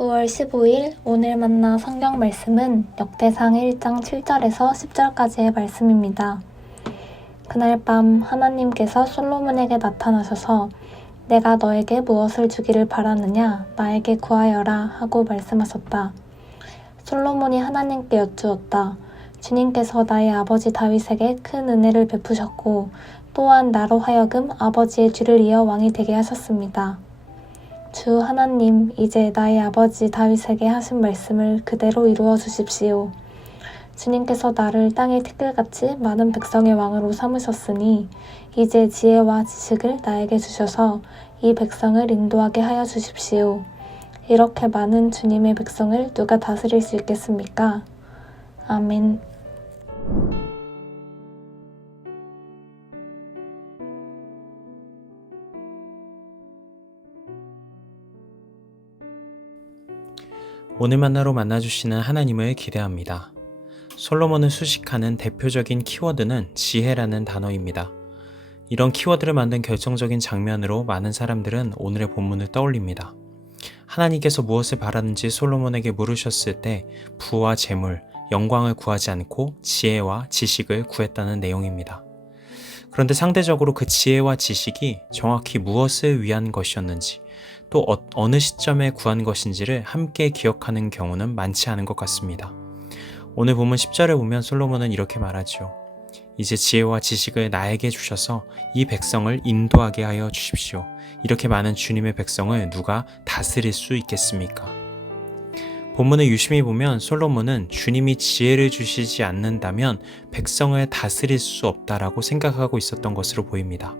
9월 15일 오늘 만나 성경 말씀은 역대상 1장 7절에서 10절까지의 말씀입니다. 그날 밤 하나님께서 솔로몬에게 나타나셔서 내가 너에게 무엇을 주기를 바라느냐 나에게 구하여라 하고 말씀하셨다. 솔로몬이 하나님께 여쭈었다. 주님께서 나의 아버지 다윗에게 큰 은혜를 베푸셨고 또한 나로 하여금 아버지의 뒤를 이어 왕이 되게 하셨습니다. 주 하나님, 이제 나의 아버지 다윗에게 하신 말씀을 그대로 이루어 주십시오. 주님께서 나를 땅의 티끌같이 많은 백성의 왕으로 삼으셨으니 이제 지혜와 지식을 나에게 주셔서 이 백성을 인도하게 하여 주십시오. 이렇게 많은 주님의 백성을 누가 다스릴 수 있겠습니까? 아멘. 오늘 만나로 만나주시는 하나님을 기대합니다. 솔로몬을 수식하는 대표적인 키워드는 지혜라는 단어입니다. 이런 키워드를 만든 결정적인 장면으로 많은 사람들은 오늘의 본문을 떠올립니다. 하나님께서 무엇을 바라는지 솔로몬에게 물으셨을 때 부와 재물, 영광을 구하지 않고 지혜와 지식을 구했다는 내용입니다. 그런데 상대적으로 그 지혜와 지식이 정확히 무엇을 위한 것이었는지 또 어느 시점에 구한 것인지를 함께 기억하는 경우는 많지 않은 것 같습니다. 오늘 본문 10절에 보면 솔로몬은 이렇게 말하죠. 이제 지혜와 지식을 나에게 주셔서 이 백성을 인도하게 하여 주십시오. 이렇게 많은 주님의 백성을 누가 다스릴 수 있겠습니까? 본문을 유심히 보면 솔로몬은 주님이 지혜를 주시지 않는다면 백성을 다스릴 수 없다라고 생각하고 있었던 것으로 보입니다.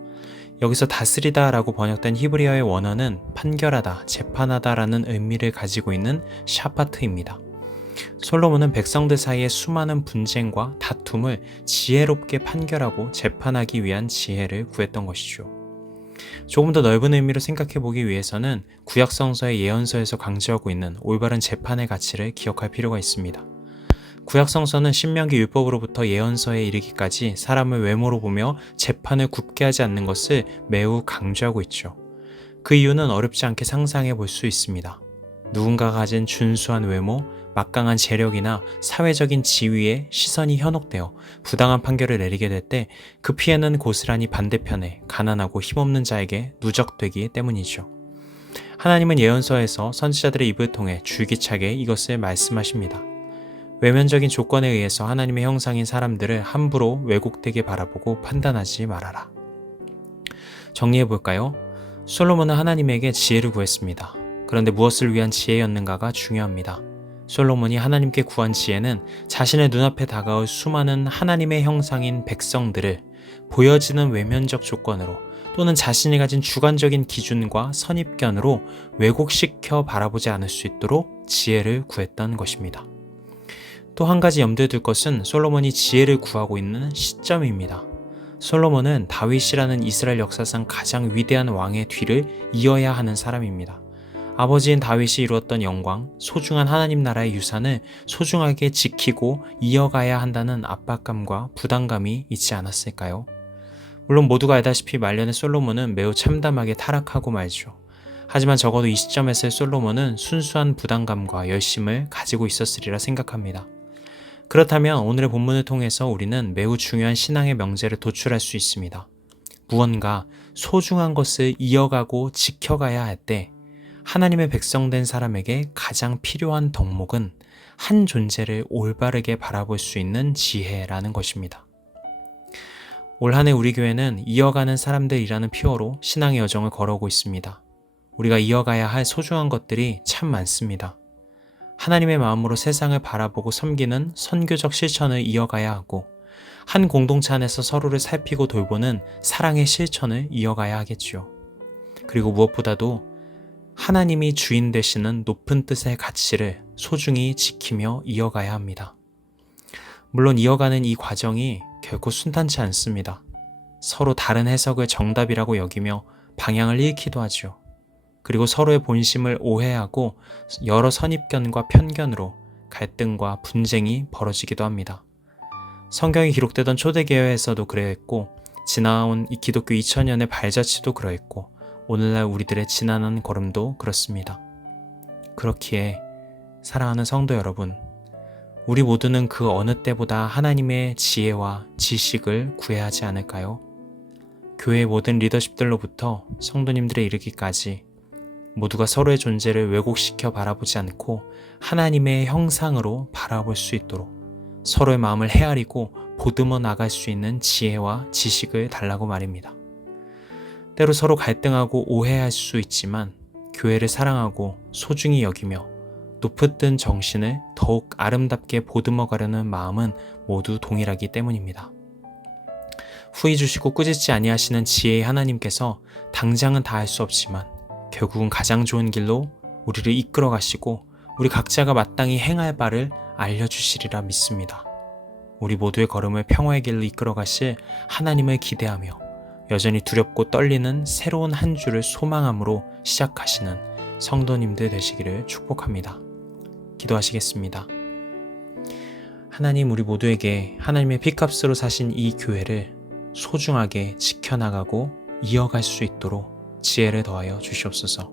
여기서 다스리다 라고 번역된 히브리어의 원어는 판결하다, 재판하다 라는 의미를 가지고 있는 샤파트입니다. 솔로몬은 백성들 사이의 수많은 분쟁과 다툼을 지혜롭게 판결하고 재판하기 위한 지혜를 구했던 것이죠. 조금 더 넓은 의미로 생각해 보기 위해서는 구약성서의 예언서에서 강조하고 있는 올바른 재판의 가치를 기억할 필요가 있습니다. 구약성서는 신명기 율법으로부터 예언서에 이르기까지 사람을 외모로 보며 재판을 굽게 하지 않는 것을 매우 강조하고 있죠. 그 이유는 어렵지 않게 상상해 볼 수 있습니다. 누군가가 가진 준수한 외모, 막강한 재력이나 사회적인 지위에 시선이 현혹되어 부당한 판결을 내리게 될 때 그 피해는 고스란히 반대편에 가난하고 힘없는 자에게 누적되기 때문이죠. 하나님은 예언서에서 선지자들의 입을 통해 줄기차게 이것을 말씀하십니다. 외면적인 조건에 의해서 하나님의 형상인 사람들을 함부로 왜곡되게 바라보고 판단하지 말아라. 정리해볼까요? 솔로몬은 하나님에게 지혜를 구했습니다. 그런데 무엇을 위한 지혜였는가가 중요합니다. 솔로몬이 하나님께 구한 지혜는 자신의 눈앞에 다가올 수많은 하나님의 형상인 백성들을 보여지는 외면적 조건으로 또는 자신이 가진 주관적인 기준과 선입견으로 왜곡시켜 바라보지 않을 수 있도록 지혜를 구했던 것입니다. 또 한 가지 염두에 둘 것은 솔로몬이 지혜를 구하고 있는 시점입니다. 솔로몬은 다윗이라는 이스라엘 역사상 가장 위대한 왕의 뒤를 이어야 하는 사람입니다. 아버지인 다윗이 이루었던 영광, 소중한 하나님 나라의 유산을 소중하게 지키고 이어가야 한다는 압박감과 부담감이 있지 않았을까요? 물론 모두가 알다시피 말년의 솔로몬은 매우 참담하게 타락하고 말죠. 하지만 적어도 이 시점에서의 솔로몬은 순수한 부담감과 열심을 가지고 있었으리라 생각합니다. 그렇다면 오늘의 본문을 통해서 우리는 매우 중요한 신앙의 명제를 도출할 수 있습니다. 무언가 소중한 것을 이어가고 지켜가야 할 때 하나님의 백성된 사람에게 가장 필요한 덕목은 한 존재를 올바르게 바라볼 수 있는 지혜라는 것입니다. 올 한 해 우리 교회는 이어가는 사람들이라는 피어로 신앙의 여정을 걸어오고 있습니다. 우리가 이어가야 할 소중한 것들이 참 많습니다. 하나님의 마음으로 세상을 바라보고 섬기는 선교적 실천을 이어가야 하고 한 공동체 안에서 서로를 살피고 돌보는 사랑의 실천을 이어가야 하겠지요. 그리고 무엇보다도 하나님이 주인 되시는 높은 뜻의 가치를 소중히 지키며 이어가야 합니다. 물론 이어가는 이 과정이 결코 순탄치 않습니다. 서로 다른 해석을 정답이라고 여기며 방향을 잃기도 하죠. 그리고 서로의 본심을 오해하고 여러 선입견과 편견으로 갈등과 분쟁이 벌어지기도 합니다. 성경이 기록되던 초대교회에서도 그랬고 지나온 이 기독교 2000년의 발자취도 그러했고 오늘날 우리들의 지난한 걸음도 그렇습니다. 그렇기에 사랑하는 성도 여러분, 우리 모두는 그 어느 때보다 하나님의 지혜와 지식을 구해야 하지 않을까요? 교회의 모든 리더십들로부터 성도님들에 이르기까지 모두가 서로의 존재를 왜곡시켜 바라보지 않고 하나님의 형상으로 바라볼 수 있도록 서로의 마음을 헤아리고 보듬어 나갈 수 있는 지혜와 지식을 달라고 말입니다. 때로 서로 갈등하고 오해할 수 있지만 교회를 사랑하고 소중히 여기며 높이 뜬 정신을 더욱 아름답게 보듬어 가려는 마음은 모두 동일하기 때문입니다. 후히 주시고 꾸짖지 아니하시는 지혜의 하나님께서 당장은 다 할 수 없지만 결국은 가장 좋은 길로 우리를 이끌어 가시고 우리 각자가 마땅히 행할 바를 알려주시리라 믿습니다. 우리 모두의 걸음을 평화의 길로 이끌어 가실 하나님을 기대하며 여전히 두렵고 떨리는 새로운 한 주를 소망함으로 시작하시는 성도님들 되시기를 축복합니다. 기도하시겠습니다. 하나님, 우리 모두에게 하나님의 피값으로 사신 이 교회를 소중하게 지켜나가고 이어갈 수 있도록 지혜를 더하여 주시옵소서.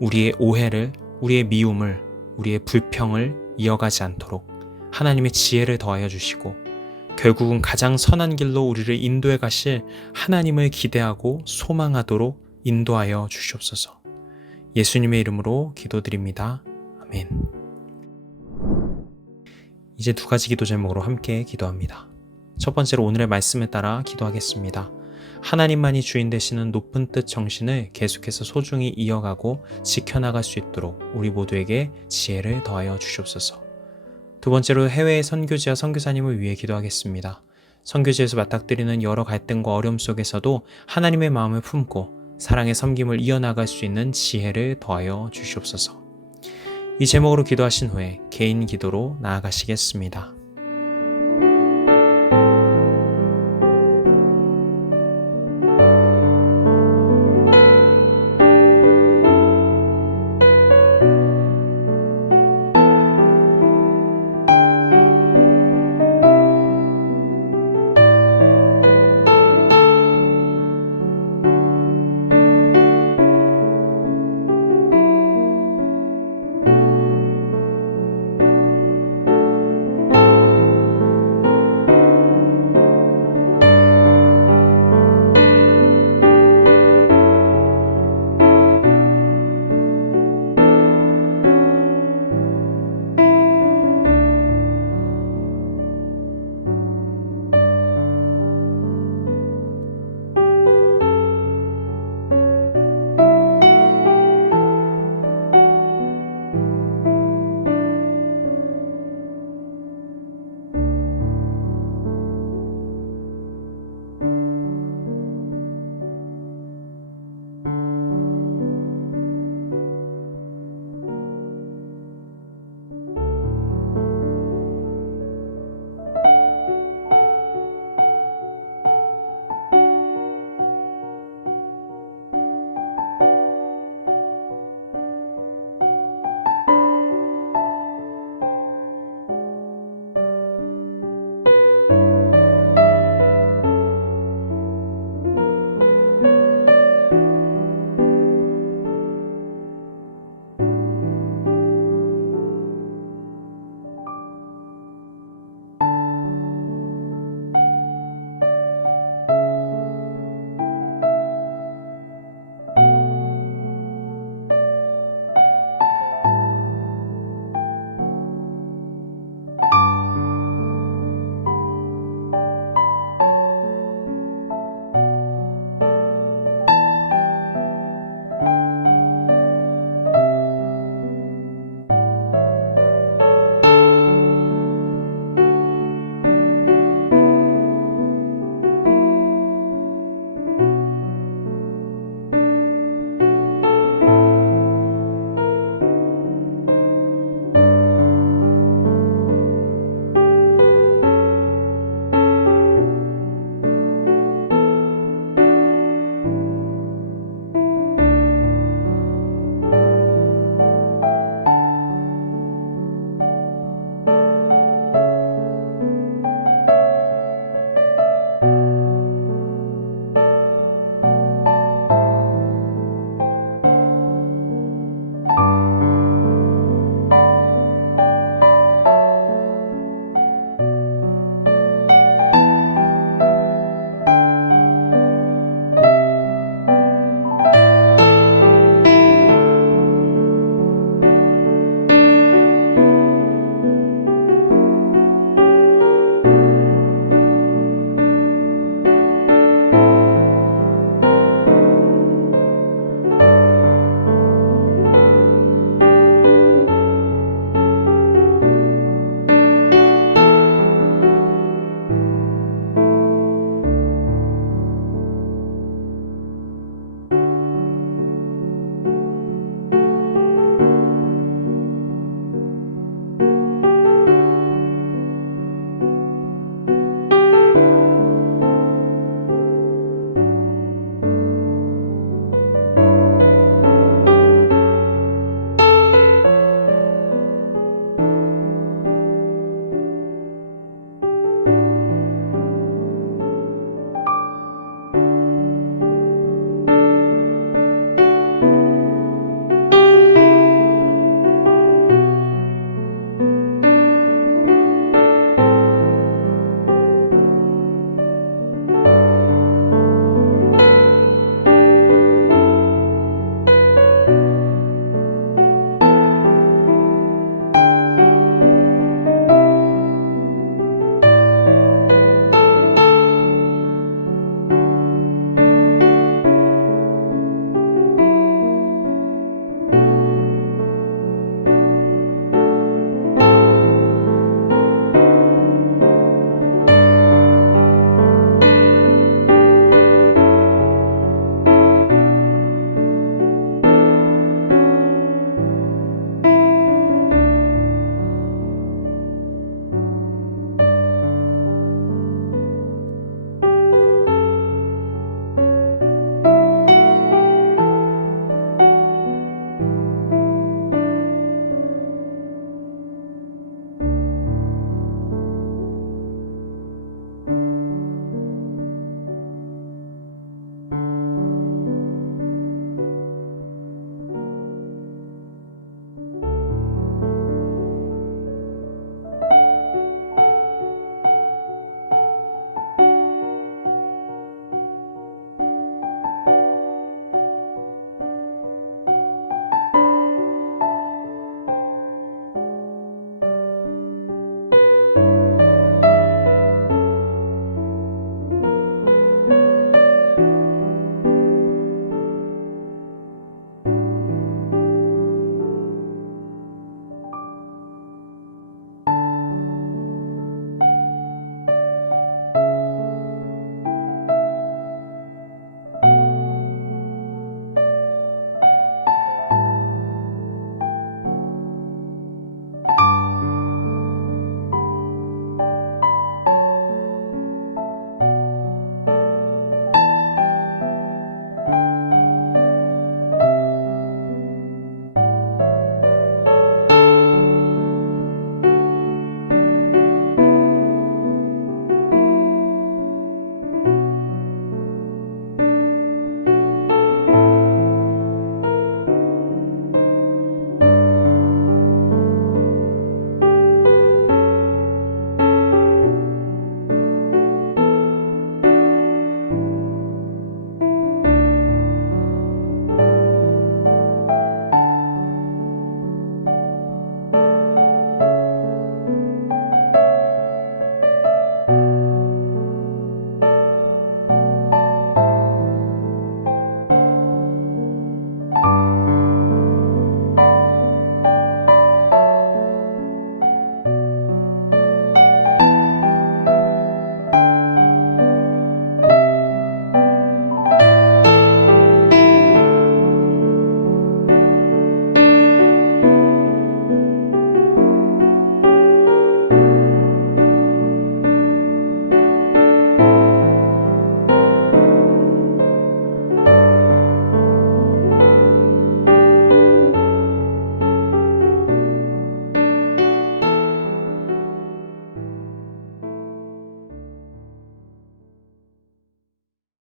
우리의 오해를, 우리의 미움을, 우리의 불평을 이어가지 않도록 하나님의 지혜를 더하여 주시고 결국은 가장 선한 길로 우리를 인도해 가실 하나님을 기대하고 소망하도록 인도하여 주시옵소서. 예수님의 이름으로 기도드립니다. 아멘. 이제 두 가지 기도 제목으로 함께 기도합니다. 첫 번째로 오늘의 말씀에 따라 기도하겠습니다. 하나님만이 주인 되시는 높은 뜻 정신을 계속해서 소중히 이어가고 지켜나갈 수 있도록 우리 모두에게 지혜를 더하여 주시옵소서. 두 번째로 해외의 선교지와 선교사님을 위해 기도하겠습니다. 선교지에서 맞닥뜨리는 여러 갈등과 어려움 속에서도 하나님의 마음을 품고 사랑의 섬김을 이어나갈 수 있는 지혜를 더하여 주시옵소서. 이 제목으로 기도하신 후에 개인 기도로 나아가시겠습니다.